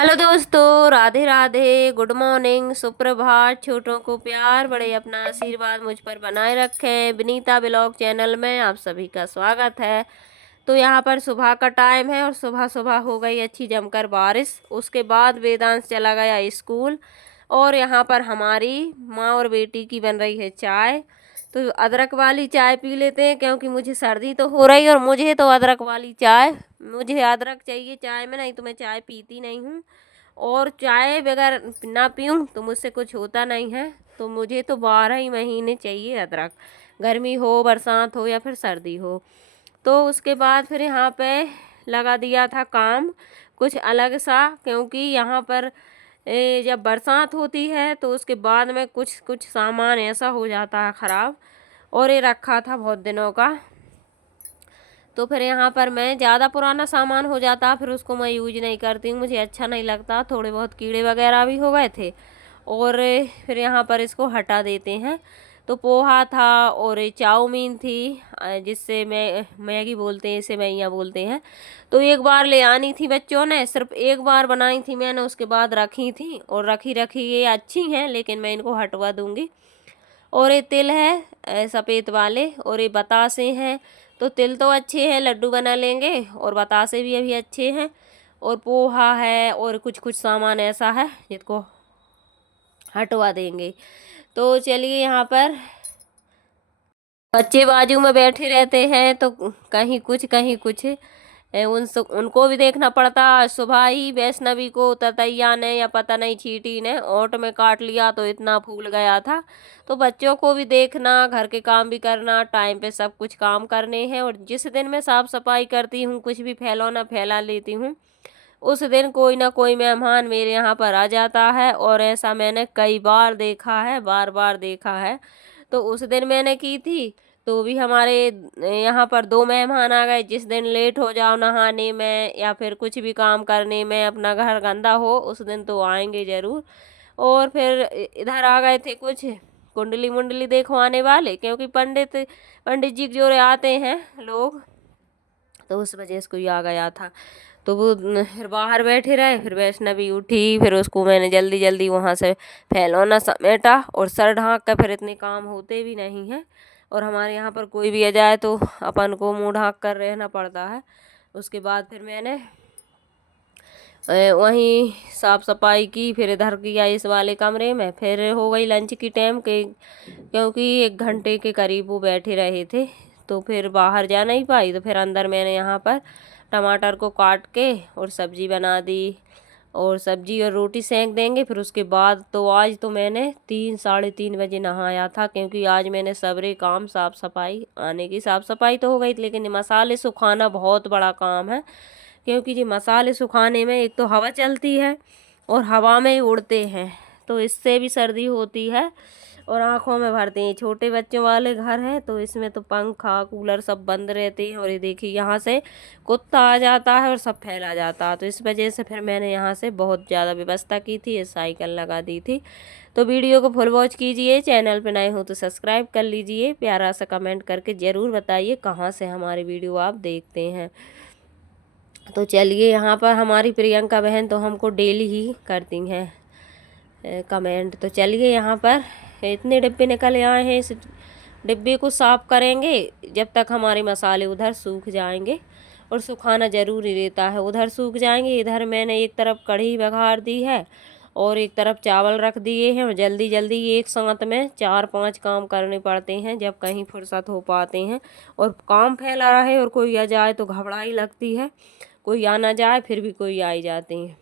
Hello दोस्तों, Radhe Radhe, good morning, सुप्रभात। छोटों को प्यार, बड़े अपना आशीर्वाद मुझ पर बनाए रखें। विनीता ब्लॉग चैनल में आप सभी का स्वागत है। तो यहाँ पर सुबह का टाइम है और सुबह सुबह हो गई अच्छी जमकर बारिश। उसके बाद वेदांश चला गया स्कूल और यहाँ पर हमारी माँ और बेटी की बन रही है चाय। तो अदरक वाली चाय पी लेते हैं क्योंकि मुझे सर्दी तो हो रही है और मुझे तो अदरक वाली चाय, मुझे अदरक चाहिए चाय में, नहीं तो मैं चाय पीती नहीं हूँ। और चाय बगैर ना पीऊँ तो मुझसे कुछ होता नहीं है। तो मुझे तो 12 ही महीने चाहिए अदरक, गर्मी हो, बरसात हो या फिर सर्दी हो। तो उसके बाद फिर यहाँ पे लगा दिया था काम कुछ अलग सा, क्योंकि यहाँ पर जब बरसात होती है तो उसके बाद में कुछ कुछ सामान ऐसा हो जाता है ख़राब, और ये रखा था बहुत दिनों का। तो फिर यहाँ पर मैं ज़्यादा पुराना सामान हो जाता फिर उसको मैं यूज नहीं करती हूँ, मुझे अच्छा नहीं लगता। थोड़े बहुत कीड़े वगैरह भी हो गए थे और फिर यहाँ पर इसको हटा देते हैं। तो पोहा था और चाउमीन थी, जिससे मैं मैगी बोलते हैं, इसे मैया बोलते हैं। तो एक बार ले आनी थी बच्चों ने, सिर्फ एक बार बनाई थी मैंने, उसके बाद रखी थी और रखी रखी ये अच्छी हैं, लेकिन मैं इनको हटवा दूँगी। और ये तिल है सफ़ेद वाले, और ये बतासे हैं। तो तिल तो अच्छे हैं, लड्डू बना लेंगे, और बतासे भी अभी अच्छे हैं। और पोहा है और कुछ कुछ सामान ऐसा है जिसको हटवा देंगे। तो चलिए, यहाँ पर बच्चे बाजू में बैठे रहते हैं तो कहीं कुछ कहीं कुछ, उनको भी देखना पड़ता। सुबह ही वैष्णवी को ततैया ने या पता नहीं चींटी ने ओट में काट लिया तो इतना फूल गया था। तो बच्चों को भी देखना, घर के काम भी करना, टाइम पे सब कुछ काम करने हैं। और जिस दिन मैं साफ़ सफाई करती हूँ, कुछ भी फैलौना फैला लेती हूँ, उस दिन कोई ना कोई मेहमान मेरे यहाँ पर आ जाता है। और ऐसा मैंने कई बार देखा है, बार बार देखा है। तो उस दिन मैंने की थी तो भी हमारे यहाँ पर 2 मेहमान आ गए। जिस दिन लेट हो जाओ नहाने में या फिर कुछ भी काम करने में, अपना घर गंदा हो, उस दिन तो आएंगे ज़रूर। और फिर इधर आ गए थे कुछ कुंडली मुंडली देखवाने वाले, क्योंकि पंडित जी जो आते हैं लोग, तो उस वजह से कोई आ गया था। तो वो फिर बाहर बैठे रहे, फिर वैष्णवी उठी, फिर उसको मैंने जल्दी जल्दी वहाँ से फैलौना समेटा और सर ढाँक कर, फिर इतने काम होते भी नहीं हैं। और हमारे यहाँ पर कोई भी आ जाए तो अपन को मुँह ढाँक कर रहना पड़ता है। उसके बाद फिर मैंने वहीं साफ़ सफाई की, फिर इधर किया इस वाले कमरे में। फिर हो गई लंच की टाइम के, क्योंकि 1 घंटे के करीब वो बैठे रहे थे तो फिर बाहर जा नहीं पाई। तो फिर अंदर मैंने यहाँ पर टमाटर को काट के और सब्जी बना दी, और सब्जी और रोटी सेंक देंगे। फिर उसके बाद तो आज तो मैंने 3 साढ़े 3 बजे नहाया था, क्योंकि आज मैंने सबरे काम साफ़ सफाई, आने की साफ़ सफाई तो हो गई थी, लेकिन मसाले सुखाना बहुत बड़ा काम है। क्योंकि ये मसाले सुखाने में एक तो हवा चलती है और हवा में ही उड़ते हैं, तो इससे भी सर्दी होती है और आँखों में भरते हैं। छोटे बच्चों वाले घर हैं तो इसमें तो पंखा कूलर सब बंद रहते हैं, और ये देखिए यहाँ से कुत्ता आ जाता है और सब फैला जाता है। तो इस वजह से फिर मैंने यहाँ से बहुत ज़्यादा व्यवस्था की थी, ये साइकिल लगा दी थी। तो वीडियो को फुल वॉच कीजिए, चैनल पर नए हो तो सब्सक्राइब कर लीजिए, प्यारा सा कमेंट करके ज़रूर बताइए कहाँ से हमारी वीडियो आप देखते हैं। तो चलिए, यहाँ पर हमारी प्रियंका बहन तो हमको डेली ही करती हैं कमेंट। तो चलिए, यहाँ पर इतने डिब्बे निकल आए हैं, इस डिब्बे को साफ़ करेंगे जब तक हमारे मसाले उधर सूख जाएंगे। और सुखाना ज़रूरी रहता है, उधर सूख जाएंगे। इधर मैंने एक तरफ कढ़ी बघार दी है और एक तरफ चावल रख दिए हैं, और जल्दी जल्दी एक साथ में 4-5 काम करने पड़ते हैं जब कहीं फुर्सत हो पाते हैं। और काम फैला रहे और कोई आ जाए तो घबराई लगती है, कोई आ ना जाए फिर भी कोई आ ही जाते हैं।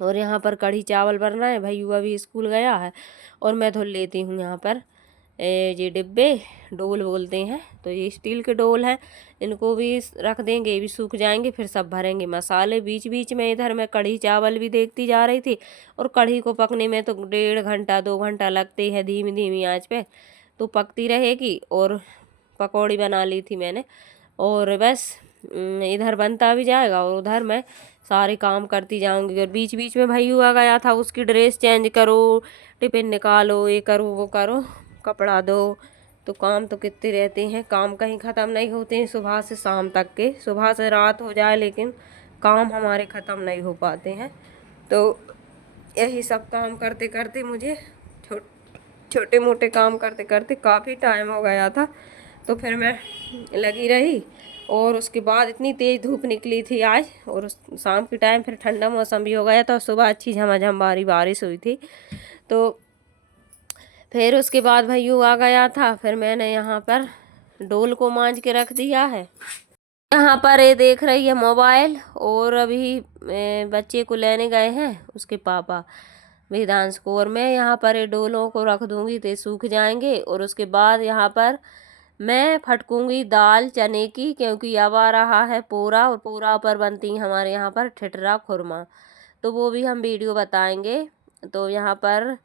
और यहाँ पर कढ़ी चावल बन रहा है, भैया अभी स्कूल गया है और मैं धुल लेती हूँ यहाँ पर ये डिब्बे, डोल बोलते हैं। तो ये स्टील के डोल हैं, इनको भी रख देंगे, ये भी सूख जाएंगे, फिर सब भरेंगे मसाले। बीच बीच में इधर मैं कढ़ी चावल भी देखती जा रही थी, और कढ़ी को पकने में तो 1.5 घंटा 2 घंटा लगते हैं धीमी धीमी आंच पे, तो पकती रहेगी। और पकौड़ी बना ली थी मैंने, और बस इधर बनता भी जाएगा और उधर मैं सारे काम करती जाऊंगी। और बीच बीच में भैया आ गया था, उसकी ड्रेस चेंज करो, टिफिन निकालो, ये करो वो करो, कपड़ा दो। तो काम तो कितने रहते हैं, काम कहीं ख़त्म नहीं होते हैं सुबह से शाम तक के। सुबह से रात हो जाए लेकिन काम हमारे ख़त्म नहीं हो पाते हैं। तो यही सब काम करते करते मुझे छोटे मोटे काम करते करते काफ़ी टाइम हो गया था। तो फिर मैं लगी रही और उसके बाद इतनी तेज़ धूप निकली थी आज, और शाम के टाइम फिर ठंडा मौसम भी हो गया था, सुबह अच्छी झमाझम बारिश हुई थी। तो फिर उसके बाद भैयू आ गया था, फिर मैंने यहाँ पर डोल को मांज के रख दिया है। यहाँ पर ये देख रही है मोबाइल, और अभी बच्चे को लेने गए हैं उसके पापा वेदांश को, और मैं यहाँ पर ये डोलों को रख दूंगी तो सूख जाएंगे। और उसके बाद यहाँ पर मैं फटकूंगी दाल चने की, क्योंकि अब आ रहा है पूरा, और पूरा पर बनती है हमारे यहाँ पर ठिठरा खुरमा, तो वो भी हम वीडियो बताएंगे। तो यहाँ पर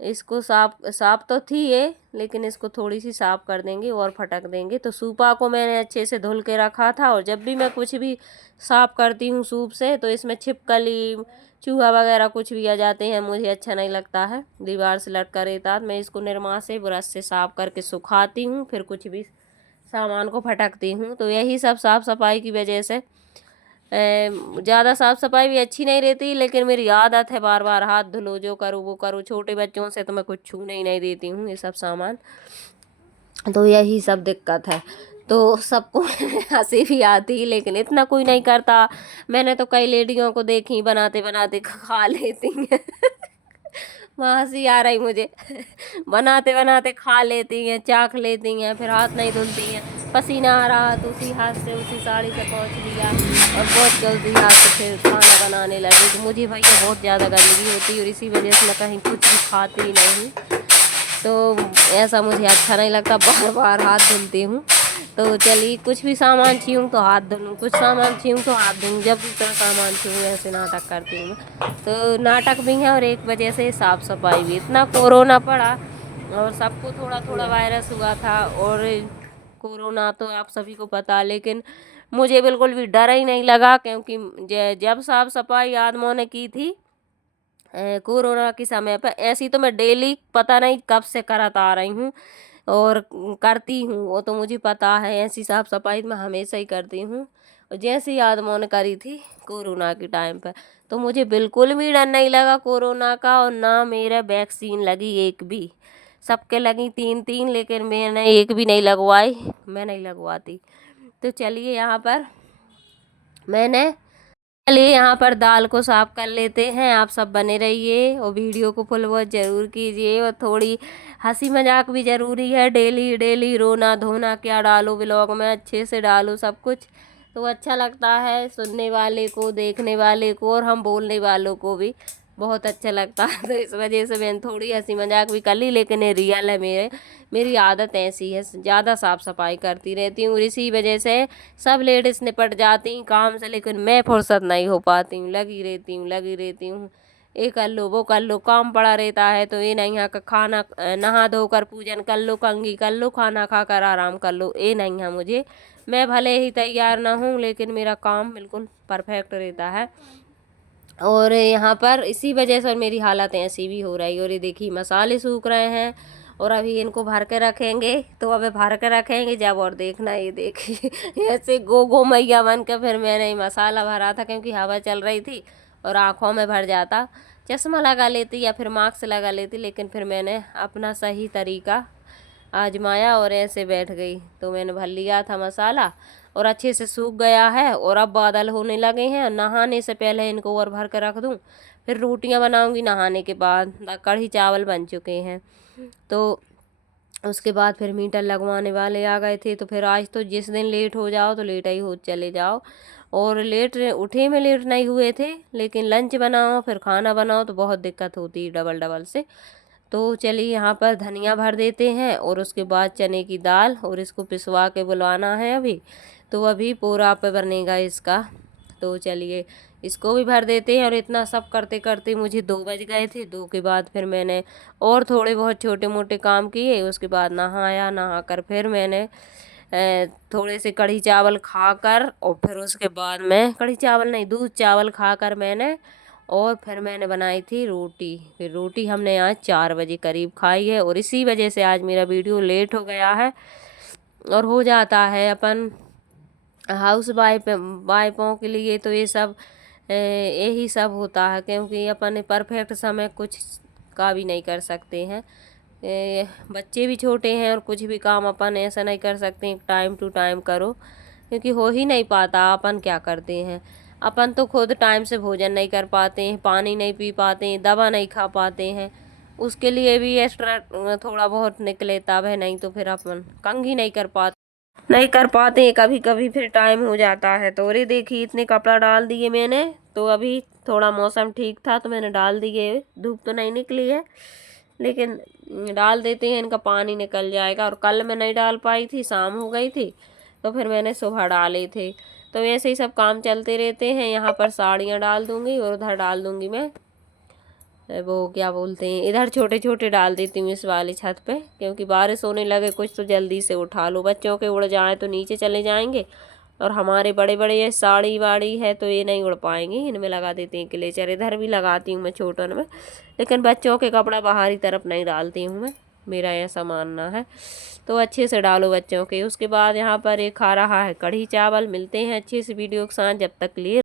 इसको साफ तो थी ये, लेकिन इसको थोड़ी सी साफ कर देंगे और फटक देंगे। तो सूपा को मैंने अच्छे से धुल के रखा था, और जब भी मैं कुछ भी साफ करती हूँ सूप से तो इसमें छिपकली चूहा वगैरह कुछ भी आ जाते हैं, मुझे अच्छा नहीं लगता है, दीवार से लटका रहता है। मैं इसको निरमा से ब्रश से साफ करके सुखाती हूँ, फिर कुछ भी सामान को फटकती हूँ। तो यही सब साफ सफाई की वजह से ज़्यादा साफ सफाई भी अच्छी नहीं रहती, लेकिन मेरी आदत है बार बार हाथ धुलो, जो करूँ वो करूँ। छोटे बच्चों से तो मैं कुछ छूने ही नहीं देती हूँ ये सब सामान, तो यही सब दिक्कत है। तो सबको हंसी भी आती, लेकिन इतना कोई नहीं करता। मैंने तो कई लेडियों को देखी बनाते बनाते खा लेती हैं वहाँ हंसी आ रही मुझे बनाते बनाते खा लेती हैं, चाख लेती हैं, फिर हाथ नहीं धुलती हैं। पसीना आ रहा तो उसी हाथ से उसी साड़ी से पोंछ लिया, और पोंछ के उसी हाथ से फिर खाना बनाने लगी। तो मुझे भैया बहुत ज़्यादा गंदगी होती है, और इसी वजह से मैं कहीं कुछ भी खाती ही नहीं, तो ऐसा मुझे अच्छा नहीं लगता, बार बार हाथ धुलती हूँ। तो चलिए, कुछ भी सामान छूऊँ तो हाथ धुलूँ, कुछ सामान छूऊँ तो हाथ धुलूँ, जब दूसरा सामान छूऊँ ऐसे नाटक करती हूँ मैं। तो नाटक भी है, और एक वजह से साफ़ सफाई भी। इतना कोरोना पड़ा और सबको थोड़ा थोड़ा वायरस हुआ था, और कोरोना तो आप सभी को पता, लेकिन मुझे बिल्कुल भी डर ही नहीं लगा, क्योंकि जब साफ़ सफाई आदमों ने की थी कोरोना के समय पर, ऐसी तो मैं डेली पता नहीं कब से करत आ रही हूँ और करती हूँ, वो तो मुझे पता है। ऐसी साफ सफाई मैं हमेशा ही करती हूँ, और जैसी आदमों ने करी थी कोरोना के टाइम पर, तो मुझे बिल्कुल भी डर नहीं लगा कोरोना का, और ना मेरा वैक्सीन लगी एक भी। सबके लगी 3-3, लेकिन मैंने एक भी नहीं लगवाई, मैं नहीं लगवाती। तो चलिए, यहाँ पर चलिए यहाँ पर दाल को साफ कर लेते हैं। आप सब बने रहिए और वीडियो को फुल वॉच जरूर कीजिए, और थोड़ी हंसी मजाक भी ज़रूरी है। डेली डेली रोना धोना क्या डालो व्लॉग में, अच्छे से डालो सब कुछ, तो अच्छा लगता है सुनने वाले को, देखने वाले को, और हम बोलने वालों को भी बहुत अच्छा लगता है। तो इस वजह से मैंने थोड़ी हंसी मजाक भी कर ली, लेकिन ये रियल है, मेरी आदत ऐसी है, ज़्यादा साफ़ सफाई करती रहती हूँ। इसी वजह से सब लेडीज़ निपट जाती हैं काम से, लेकिन मैं फुर्सत नहीं हो पाती हूँ, लगी रहती हूँ। ये कर लो वो कर लो, काम पड़ा रहता है। तो ये नहीं है कि खाना नहा धोकर पूजन कर लो, कंघी कर लो, खाना खाकर आराम कर लो, ये नहीं है मुझे। मैं भले ही तैयार ना हूँ, लेकिन मेरा काम बिल्कुल परफेक्ट रहता है। और यहाँ पर इसी वजह से मेरी हालत ऐसी भी हो रही है। और ये देखिए मसाले सूख रहे हैं, और अभी इनको भर के रखेंगे, तो अभी भर के रखेंगे जब, और देखना ये देखिए ऐसे गो मैया बन के फिर मैंने ये मसाला भरा था, क्योंकि हवा चल रही थी और आँखों में भर जाता। चश्मा लगा लेती या फिर मास्क लगा लेती, लेकिन फिर मैंने अपना सही तरीका आजमाया और ऐसे बैठ गई। तो मैंने भर लिया था मसाला, और अच्छे से सूख गया है, और अब बादल होने लगे हैं। नहाने से पहले इनको और भर कर रख दूँ, फिर रोटियां बनाऊंगी नहाने के बाद। कढ़ी चावल बन चुके हैं, तो उसके बाद फिर मीटर लगवाने वाले आ गए थे। तो फिर आज तो जिस दिन लेट हो जाओ तो लेट ही हो चले जाओ, और लेट उठे में लेट नहीं हुए थे, लेकिन लंच बनाओ फिर खाना बनाओ तो बहुत दिक्कत होती है डबल डबल से। तो चलिए यहाँ पर धनिया भर देते हैं, और उसके बाद चने की दाल, और इसको पिसवा के बुलवाना है अभी। तो अभी पूरा पे बनेगा इसका। तो चलिए इसको भी भर देते हैं। और इतना सब करते करते मुझे 2 बज गए थे। 2 के बाद फिर मैंने और थोड़े बहुत छोटे मोटे काम किए, उसके बाद नहाया। नहा कर फिर मैंने थोड़े से कढ़ी चावल खाकर, और फिर उसके बाद मैं कढ़ी चावल नहीं, दूध चावल खाकर मैंने, और फिर मैंने बनाई थी रोटी। फिर रोटी हमने आज 4 बजे करीब खाई है, और इसी वजह से आज मेरा वीडियो लेट हो गया है। और हो जाता है अपन हाउस वाइफों के लिए तो ये सब यही सब होता है, क्योंकि अपन परफेक्ट समय कुछ का भी नहीं कर सकते हैं। बच्चे भी छोटे हैं और कुछ भी काम अपन ऐसा नहीं कर सकते टाइम टू टाइम करो, क्योंकि हो ही नहीं पाता। अपन क्या करते हैं, अपन तो खुद टाइम से भोजन नहीं कर पाते हैं, पानी नहीं पी पाते हैं, दवा नहीं खा पाते हैं, उसके लिए भी एक्स्ट्रा थोड़ा बहुत निकले तब है, नहीं तो फिर अपन कंघी नहीं कर पाते हैं कभी कभी, फिर टाइम हो जाता है। तो अरे देखिए इतने कपड़ा डाल दिए मैंने, तो अभी थोड़ा मौसम ठीक था तो मैंने डाल दिए। धूप तो नहीं निकली है लेकिन डाल देते हैं, इनका पानी निकल जाएगा। और कल मैं नहीं डाल पाई थी, शाम हो गई थी, तो फिर मैंने सुबह डाले थे। तो ऐसे ही सब काम चलते रहते हैं। यहाँ पर साड़ियाँ डाल दूँगी और उधर डाल दूँगी मैं वो क्या बोलते हैं, इधर छोटे छोटे डाल देती हूँ इस वाली छत पे, क्योंकि बारिश होने लगे कुछ तो जल्दी से उठा लो। बच्चों के उड़ जाए तो नीचे चले जाएंगे, और हमारे बड़े बड़े ये साड़ी वाड़ी है तो ये नहीं उड़ पाएंगे। इनमें लगा देते हैं क्लेचर, इधर भी लगाती हूँ मैं छोटन में, लेकिन बच्चों के कपड़ा बाहरी तरफ नहीं डालती हूँ मैं, मेरा ऐसा मानना है। तो अच्छे से डालो बच्चों के। उसके बाद यहाँ पर एक खा रहा है कढ़ी चावल। मिलते हैं अच्छे से वीडियो के साथ, जब तक लिए